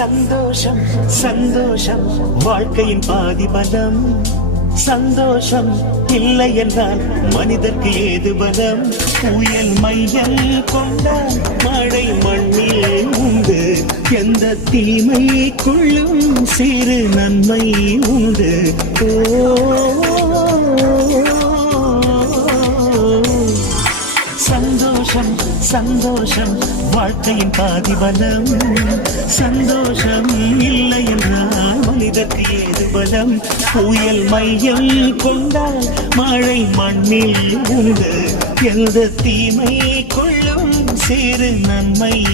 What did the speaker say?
சந்தோஷம் சந்தோஷம் வாழ்க்கையின் பாதி பலம். சந்தோஷம் இல்லை என்றால் மனிதர்க்கு ஏது பலம்? புயல் மையம் கொண்டால் மழை மண்ணில் உண்டு. எந்த தீமைக்குள்ளும் சிறு நன்மை உண்டு. சந்தோஷம் சந்தோஷம் வாழ்க்கையின் பாதி பலம். சந்தோஷம் இல்லை என்றால் மனிதர்க்கு ஏது பலம்? புயல் மையம் கொண்டால் மழை மண்ணில் உண்டு. எந்த தீமை கொள்ளும் சிறு நன்மை